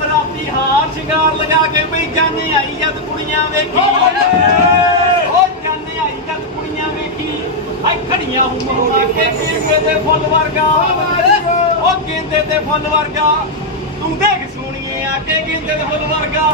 ਰੱਬ ਹਾਰ ਸ਼ਿੰਗਾਰ ਲਗਾ ਕੇ ਵੀ ਜਾਨੇ ਆਈ ਜਦ ਕੁੜੀਆਂ ਵੇਖੀ। ਓ ਜਾਨੇ ਆਈ ਜਦ ਕੁੜੀਆਂ ਵੇਖੀ। ਐ ਖੜੀਆਂ ਹੂੰ ਮੋੜੇ ਕੇ ਗੇਂਦੇ ਦੇ ਫੁੱਲ ਵਰਗਾ। ਓ ਗੇਂਦੇ ਦੇ ਫੁੱਲ ਵਰਗਾ। ਤੂੰ ਦੇਖ ਸੋਣੀਏ ਆ ਕੇ ਗੇਂਦੇ ਦੇ ਫੁੱਲ ਵਰਗਾ।